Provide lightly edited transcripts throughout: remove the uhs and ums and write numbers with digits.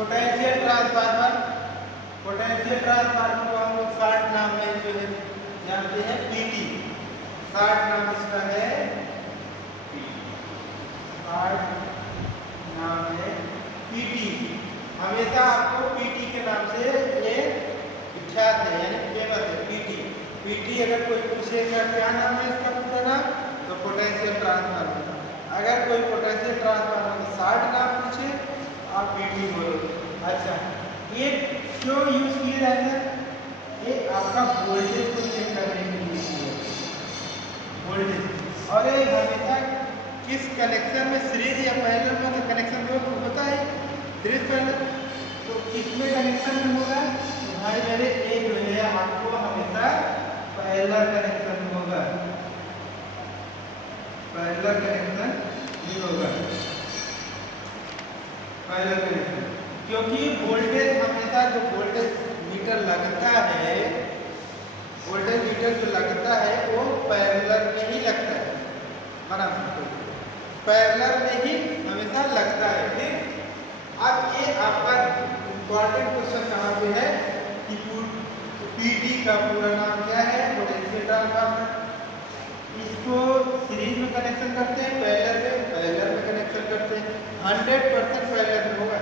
Potential transformer, potential transformer को हम लोग शॉर्ट नाम में जो है जानते हैं पीटी। शॉर्ट नाम इसका है शॉर्ट नाम है पीटी। हमेशा आपको पीटी के नाम से ये विख्यात है, यानी फेमस है पीटी। पीटी अगर कोई पूछेगा क्या नाम है इसका पूरा नाम, तो पोटेंशियल ट्रांसफार्मर। अगर कोई पोटेंशियल ट्रांसफार्मर का शॉर्ट नाम पूछे आप पीटी बोलो। अच्छा, ये क्यों यूज किया जाता है? ये आपका वोल्टेज को चेक करने के लिए वोल्टेज। और ये हमेशा किस कनेक्शन में, सीरीज या पैरेलल में तो कनेक्शन जो होता है सीरीज पैरेलल, तो किसमें कनेक्शन में होगा? तो भाई मेरे एक जो है आपको हमेशा पैरेलल कनेक्शन में होगा, पैरेलल कनेक्शन ही होगा, पैरेलल कनेक्शन। क्योंकि वोल्टेज हमेशा जो वोल्टेज मीटर लगता है, वोल्टेज मीटर जो लगता है वो पैरेलल में ही लगता है, बना पैरेलल में ही हमेशा लगता है। ठीक, अब ये आपका इम्पॉर्टेंट क्वेश्चन कहाँ पे है कि पीटी का पूरा नाम क्या है? Potential transformer. इसको सीरीज में कनेक्शन करते हैं, पैरेलल में कनेक्शन करते हैं। 100% पैरेलल में होगा,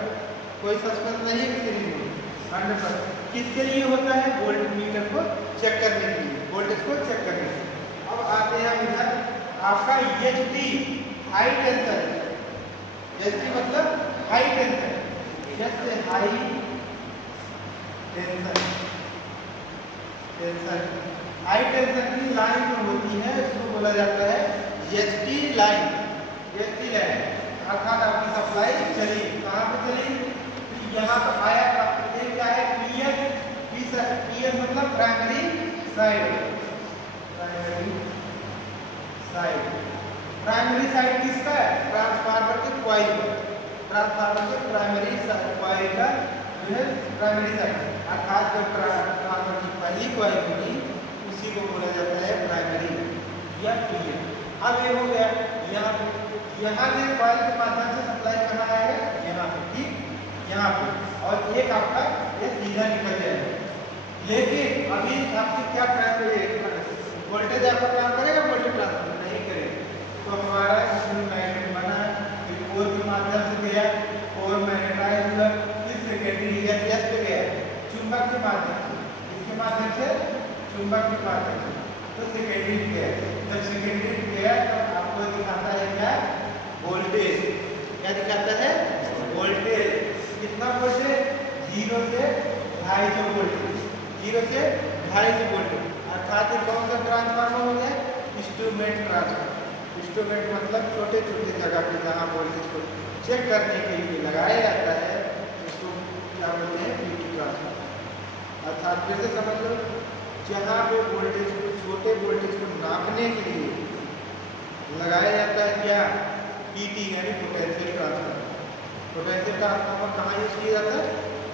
कोई सस्पेंस नहीं है कि सीरीज में 100%। किसके लिए होता है? वोल्ट मीटर को चेक करने के लिए, वोल्टेज को चेक करने के लिए। अब आते हैं हम इधर आपका एचडी हाई टेंशन। एचडी मतलब हाई टेंशन, जैसे हाई टेंशन, हाई टेंशन की लाइन जो होती है उसको बोला जाता है एचडी लाइन। एचडी लाइन अर्थात आपकी सप्लाई चली कहाँ पे चली? यहाँ पर आया, ये क्या है? पीएस मतलब primary side, primary side. Primary side किसका है? ट्रांसफार्मर के कॉइल का, ट्रांसफार्मर के प्राइमरी कॉइल का जो है प्राइमरी साइड। अर्थात जो ट्रांसफार्मर की पहली कॉइल होगी उसी को बोला जाता है प्राइमरी या पीएस। अब ये हो गया, यहाँ से कॉइल के माध्यम से सप्लाई कहाँ आएगा? यहाँ पे, ठीक, यहाँ पे। और एक आपका ये सीधा निकल जाएगा। लेकिन अभी आपकी क्या वोल्टेज आपका काम करेगा? वोल्टेज ट्रांसफर नहीं करेगा। तो हमारा इसमें मैग्नेट बना है, फिर कोर के माध्यम से गया, कोर मैग्नेटाइज हुआ, फिर सेकेंडरी एस पे गया चुंबक के माध्यम से, इसके माध्यम से चुंबक के माध्यम से, तो सेकेंडरी गया। जब सेकेंडरी गया तो आपको दिखाता है क्या? वोल्टेज। क्या दिखाता है? वोल्टेज। कितना वोल्टेज? 0 से 250 वोल्टेज, 0 से 250 वोल्टेज। अर्थात ये कौन सा ट्रांसफार्मर हो गया? Instrument transformer. इंस्ट्रूमेंट मतलब छोटे छोटे जगह पे जहाँ वोल्टेज को चेक करने के लिए लगाया जाता है उसको क्या बोलते हैं? PT transformer. अर्थात फिर से समझ लो, जहाँ पे वोल्टेज को, छोटे वोल्टेज को नापने के लिए लगाया जाता है क्या? पीटी यानी पोटेंशियल ट्रांसफार्मर। पोटेंशियल ट्रांसफार्मर कहाँ यूज किया जाता है?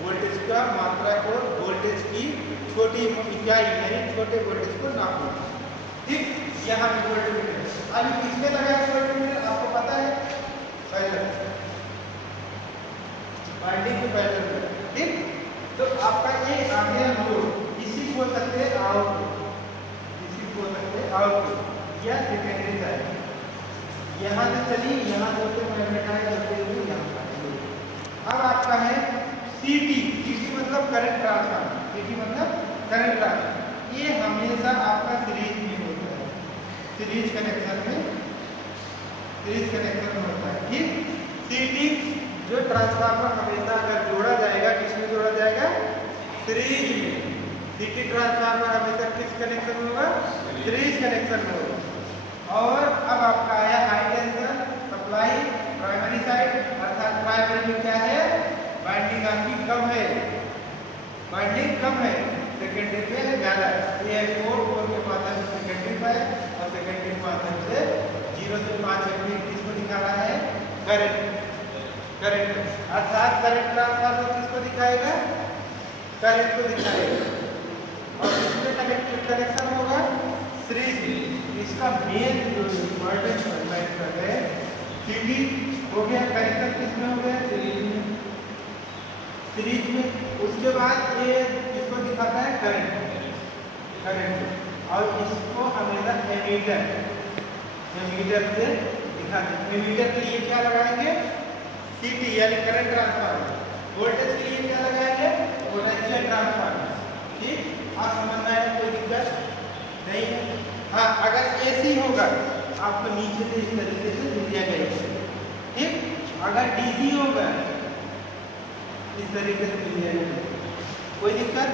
वोल्टेज का मात्रा को, वोल्टेज की छोटी इकाई यानी छोटे वोल्टेज को नापना। ठीक, यहाँ पे वोल्टमीटर। अभी किसमें लगा है वोल्टमीटर? आपको पता है? पैरेलल, वाइंडिंग के पैरेलल में। ठीक, तो आपका ये आ गया लोड, इसी को बोल सकते हैं आउटपुट, इसी को बोल सकते हैं आउटपुट या सेकेंडरी साइड। यहाँ से चली, यहाँ से मैग्नेटाइज होते हुए यहाँ पर। अब आपका है सीटी। सीटी मतलब करंट ट्रांसफार्मर, सीटी मतलब करंट ट्रांसफार्मर। ये हमेशा आपका सीरीज में होता है, सीरीज कनेक्शन में, सीरीज कनेक्शन में होता है। ठीक, सीटी जो ट्रांसफार्मर हमेशा अगर जोड़ा जाएगा, किसमें जोड़ा जाएगा? सीरीज में। सीटी ट्रांसफार्मर हमेशा किस कनेक्शन में होगा? सीरीज कनेक्शन में होगा। और अब आपका आया high tension supply primary side. अर्थात प्राइमरी में क्या है? वाइंडिंग आपकी कम है, वाइंडिंग कम है, सेकेंडरी पे ज्यादा है। ये कोर के माध्यम से सेकेंडरी पे और सेकेंडरी के माध्यम से 0 से 5 एम्पीयर किसको दिखा रहा है? Current, current. अर्थात करंट ट्रांसफार्मर किसको दिखाएगा? करंट को दिखाएगा। और इसमें कनेक्शन होगा सीरीज। इसका मेन जो इम्पोर्टेंट मैटर है सीटी हो गया, कनेक्शन किसमें हो गया? सीरीज में। बाद ये इसको दिखाता है करंट, और इसको हमेशा एमीटर से दिखाते हैं। एमीटर के लिए क्या लगाएंगे? सीटी यानी करंट ट्रांसफार्मर। वोल्टेज के लिए क्या लगाएंगे? Potential transformer. ठीक, आप समझना है, कोई दिक्कत नहीं है। हाँ, अगर एसी होगा आपको नीचे से इस तरीके से दिया गया, ठीक। अगर डीसी होगा इस तरीके से दिया गया, कोई दिक्कत।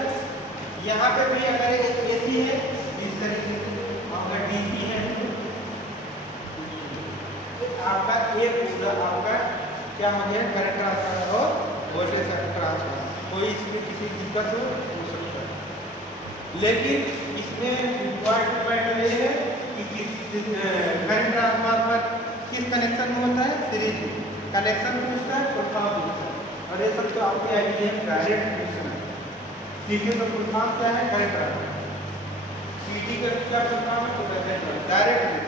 यहाँ पे भी अगर एसी है इस तरीके से, अगर डीसी है तो आपका एक पूरा आपका क्या हो गया? करंट ट्रांसफार्मर और वोल्टेज ट्रांसफार्मर। कोई इसमें किसी दिक्कत हो सकता है, लेकिन इसमें इम्पॉर्टेंट ये है कि करंट ट्रांसफार्मर किस कनेक्शन में होता है? सीरीज कनेक्शन पूछता है, फुल-फॉर्म पूछता है, और ये सब तो आपके आइडिया है। डायरेक्ट कनेक्शन है। सीटी का फुल-फॉर्म क्या है? Current transformer. सीटी का क्या फुल-फॉर्म है? डायरेक्ट